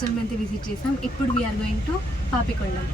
Pochampally visit చేసాం. ఇప్పుడు we are going to Papikondalu.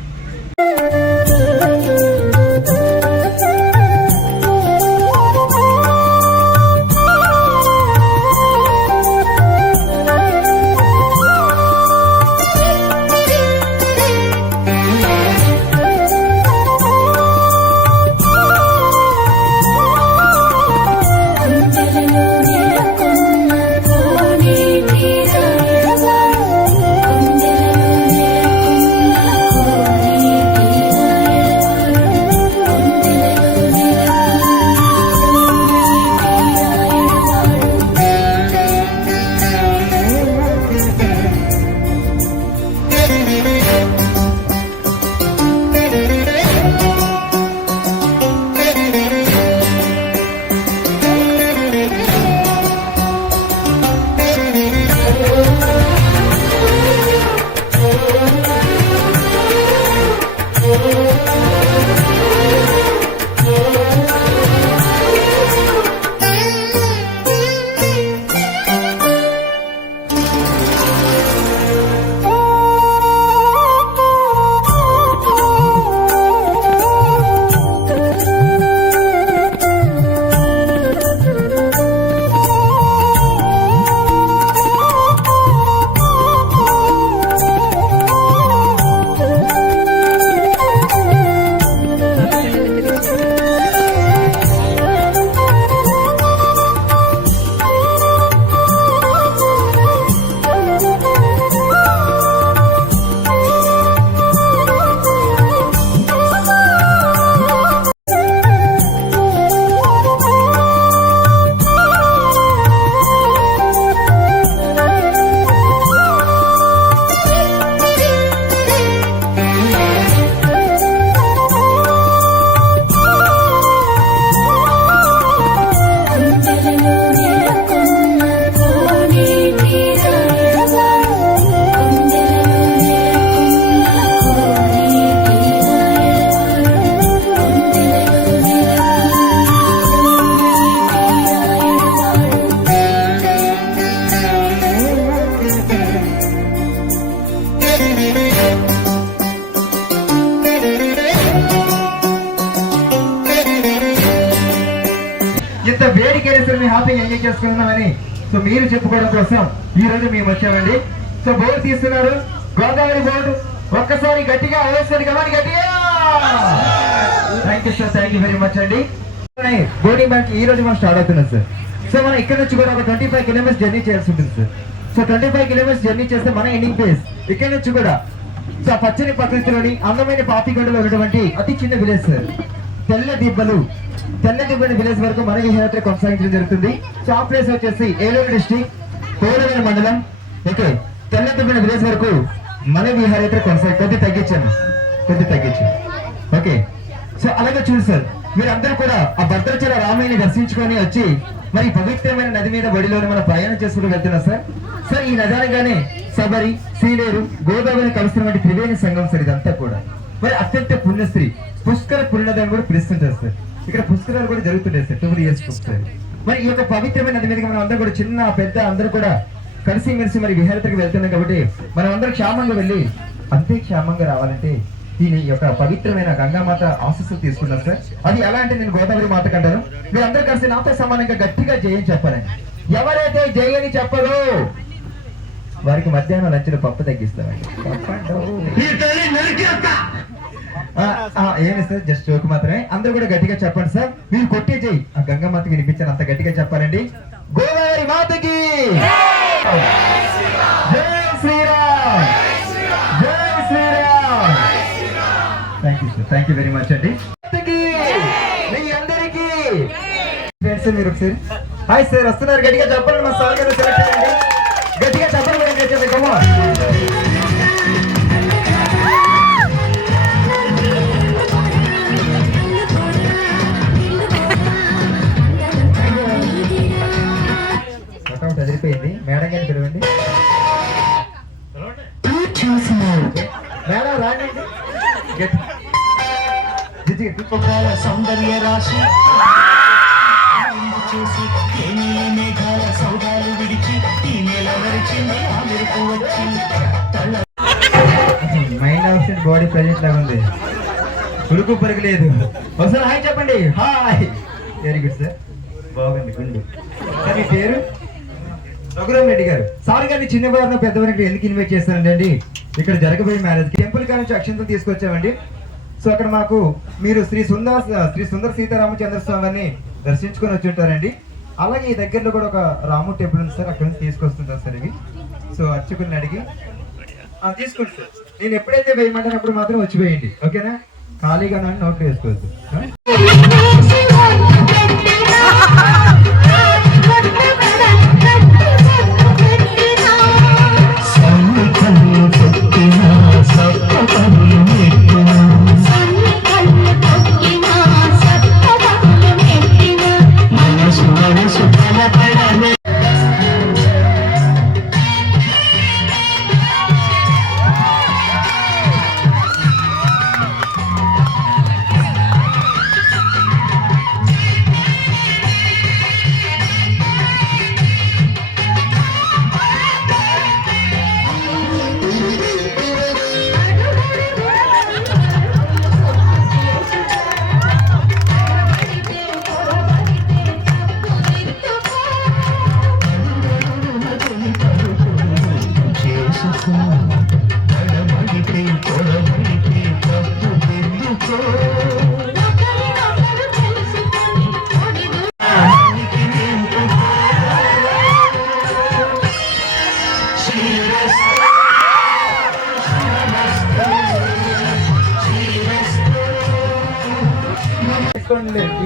ఇంత వేడికైనా సరే మేము హ్యాపీగా ఎంజాయ్ చేసుకుంటున్నామని సో మీరు చెప్పుకోవడం కోసం ఈ రోజు మేము వచ్చామండి. సో బోర్డు తీస్తున్నారు, గోదావరి బోర్డు. ఒక్కసారి గట్టిగా ఓసారి కమాని గట్టిగా. Thank you sir, thank you very much అండి. బోర్డింగ్ బ్యాంక్ ఈ రోజు మనం స్టార్ట్ అవుతున్నాం సార్. సో మనం ఇక్కడ నుంచి కూడా ఒక 25 కిలోమీటర్స్ జర్నీ చేయాల్సి ఉంటుంది సార్. సో 25 కిలోమీటర్స్ జర్నీ చేస్తే మన ఎండింగ్ ప్లేస్ ఇక్కడ నుంచి కూడా సో పచ్చని ప్రకృతిలోని అందమైన పాపికొండలో ఉన్నటువంటి అతి చిన్న విలేజ్ సార్ తెల్ల దిబ్బలు విలేజ్ వరకు మన విహారయాత్ర కొనసాగించడం జరుగుతుంది. సో ఆ ప్లేస్ వచ్చేసి ఏలూరు డిస్ట్రిక్ట్ కోరవేల మండలం. ఓకే, తెల్ల దిబ్బల విలేజ్ వరకు మన విహారయాత్ర కొద్ది తగ్గించాను. ఓకే, సో అలాగే చూడు సార్, మీరు అందరూ కూడా ఆ భద్రాచల రామయ్యని దర్శించుకొని వచ్చి మరి పవిత్రమైన నది మీద బడిలోని మనం ప్రయాణం చేసుకుంటూ వెళ్తున్నాం సార్. సార్ ఈ నదానగానే సబరి, సీలేరు, గోదావరి కలుస్తున్నటువంటి త్రివేణి సంఘం సార్. ఇదంతా కూడా మరి అత్యంత పుణ్యశ్రీ పుష్కర పుణ్యదని కూడా పిలుస్తుంటారు సార్. ఇక్కడ పుష్కరాలు కూడా జరుగుతుంటాయి సార్ 2 years ఒకసారి. మరి ఈ యొక్క పవిత్రమైన నది మీద మనం అందరూ కూడా చిన్న పెద్ద అందరూ కూడా కలిసి మరి విహారతకి వెళ్తున్నాం కాబట్టి మనం అందరూ క్షేమంగా వెళ్ళి అంతే క్షేమంగా రావాలంటే ఈ యొక్క పవిత్రమైన గంగామాత ఆశీస్సులు తీసుకున్నాం సార్. అది ఎలా అంటే నేను గోదావరి మాత కంటాను. మీరు అందరూ కలిసి నాతో సమానంగా గట్టిగా జయని చెప్పాలండి. ఎవరైతే జయని చెప్పరో వారికి మధ్యాహ్నం లంచ్లో పప్పు తగ్గిస్తామండి. ఏమి సార్, జస్ట్ జోక్ మాత్రమే. అందరూ కూడా గట్టిగా చెప్పండి సార్. మీరు కొట్టే చేయి ఆ గంగామాతకి వినిపించాను, అంత గట్టిగా చెప్పాలండి. గోదావరి మాతకి జై శ్రీరామ్, జై Shri Ram. Thank you sir, thank you very much అండి. మీ అందరికీ మీరు ఒకసారి హాయ్ సార్ వస్తున్నారు, గట్టిగా చెప్పండి. మా సార్ గారు సెలెక్ట్ చేయండి, గట్టిగా చెప్పండి. అదిరిపోయింది. మేడం గారిని పిలవండి. మేడం రాండి. సౌందర్య రాశి చేసి మేఘాల సౌదాలు విడిచి ఈ నెల వరిచింది ఆ మెరుపు వచ్చి మైండ్ ఆబ్సెంట్ బాడీ ప్రెజెంట్ లాగా ఉంది. ఉరుకు పరుగు లేదు. ఒకసారి హాయ్ చెప్పండి. హాయ్. Very good sir. బాగుంది గుండు. సార్ మీ పేరు? రఘురామ్ రెడ్డి గారు. సార్ గారిని చిన్నవారిని పెద్దవారికి ఎందుకు ఇన్వైట్ చేస్తానండి? ఇక్కడ జరగబోయే మ్యారేజ్ టెంపుల్ కాడ నుంచి అక్షంతలు తీసుకొచ్చామండి. సో అక్కడ మాకు మీరు శ్రీ సుందర సీతారామచంద్ర స్వామిని దర్శించుకొని వచ్చి ఉంటారండి. అలాగే ఈ దగ్గరలో కూడా ఒక రాముడు టెంపుల్ ఉంది సార్, అక్కడ నుంచి తీసుకొస్తుంటారు సార్ ఇవి. సో అర్చకుల్ని అడిగి తీసుకోండి సార్. నేను ఎప్పుడైతే వేయమంటానప్పుడు మాత్రం వచ్చి వేయండి, ఓకేనా? ఖాళీగా నోట్లు వేసుకోవద్దు.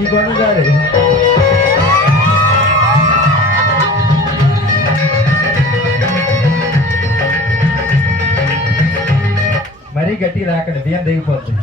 ఈ గొడవ గారు మరీ గట్టి రాకండి, బియ్యం దిగిపోతుంది.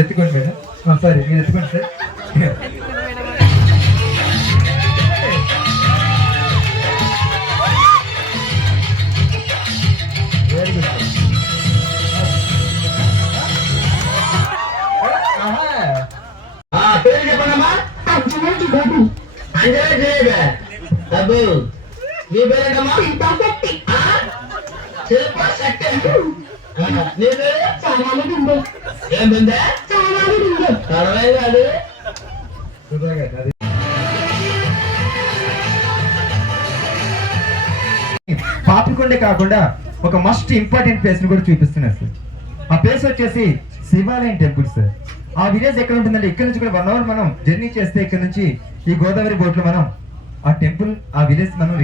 ఎత్తుకోండి మేడం. సారీ మీరు ఎత్తుకోండి సార్. Very good. పేరు చెప్పండమ్మా. డబ్బు మీ పేరేంటమ్మా? శిల్ప శక్తి. నీ పేరు? ఏం బిందే? కడవై కాదు. పాపికొండే కాకుండా ఒక మస్ట్ ఇంపార్టెంట్ ప్లేస్ ని కూడా చూపిస్తున్నారు సార్. ఆ ప్లేస్ వచ్చేసి శివాలయం టెంపుల్ సార్. ఆ విలేజ్ ఎక్కడ ఉంటుందంటే ఇక్కడ నుంచి కూడా 1 hour మనం జర్నీ చేస్తే ఇక్కడ నుంచి ఈ గోదావరి బోట్ లో మనం ఆ టెంపుల్ ఆ విలేజ్ మనం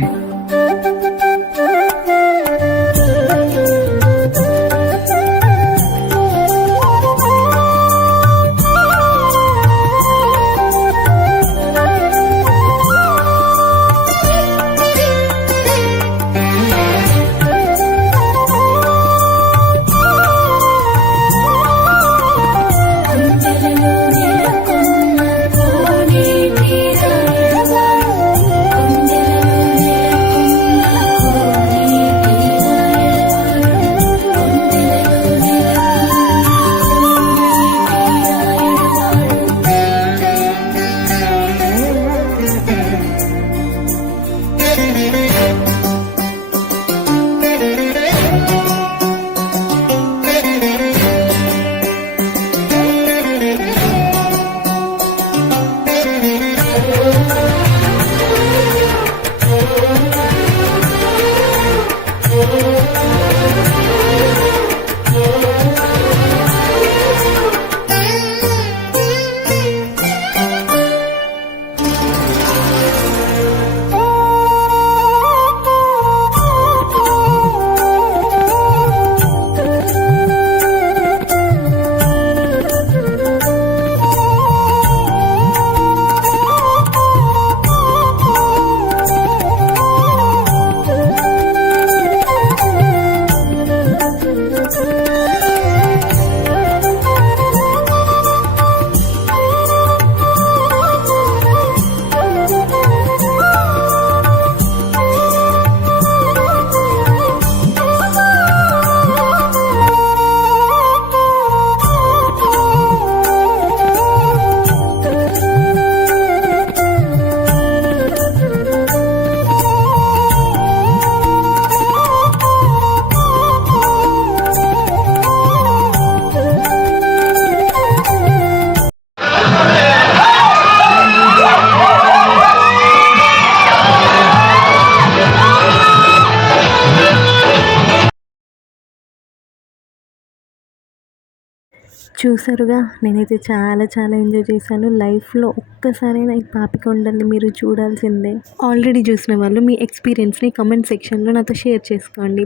చూసారుగా, నేనైతే చాలా చాలా ఎంజాయ్ చేశాను. లైఫ్లో ఒక్కసారైనా ఈ పాపికొండల్ని మీరు చూడాల్సిందే. ఆల్రెడీ చూసిన వాళ్ళు మీ ఎక్స్పీరియన్స్ని కమెంట్ సెక్షన్లో నాతో షేర్ చేసుకోండి.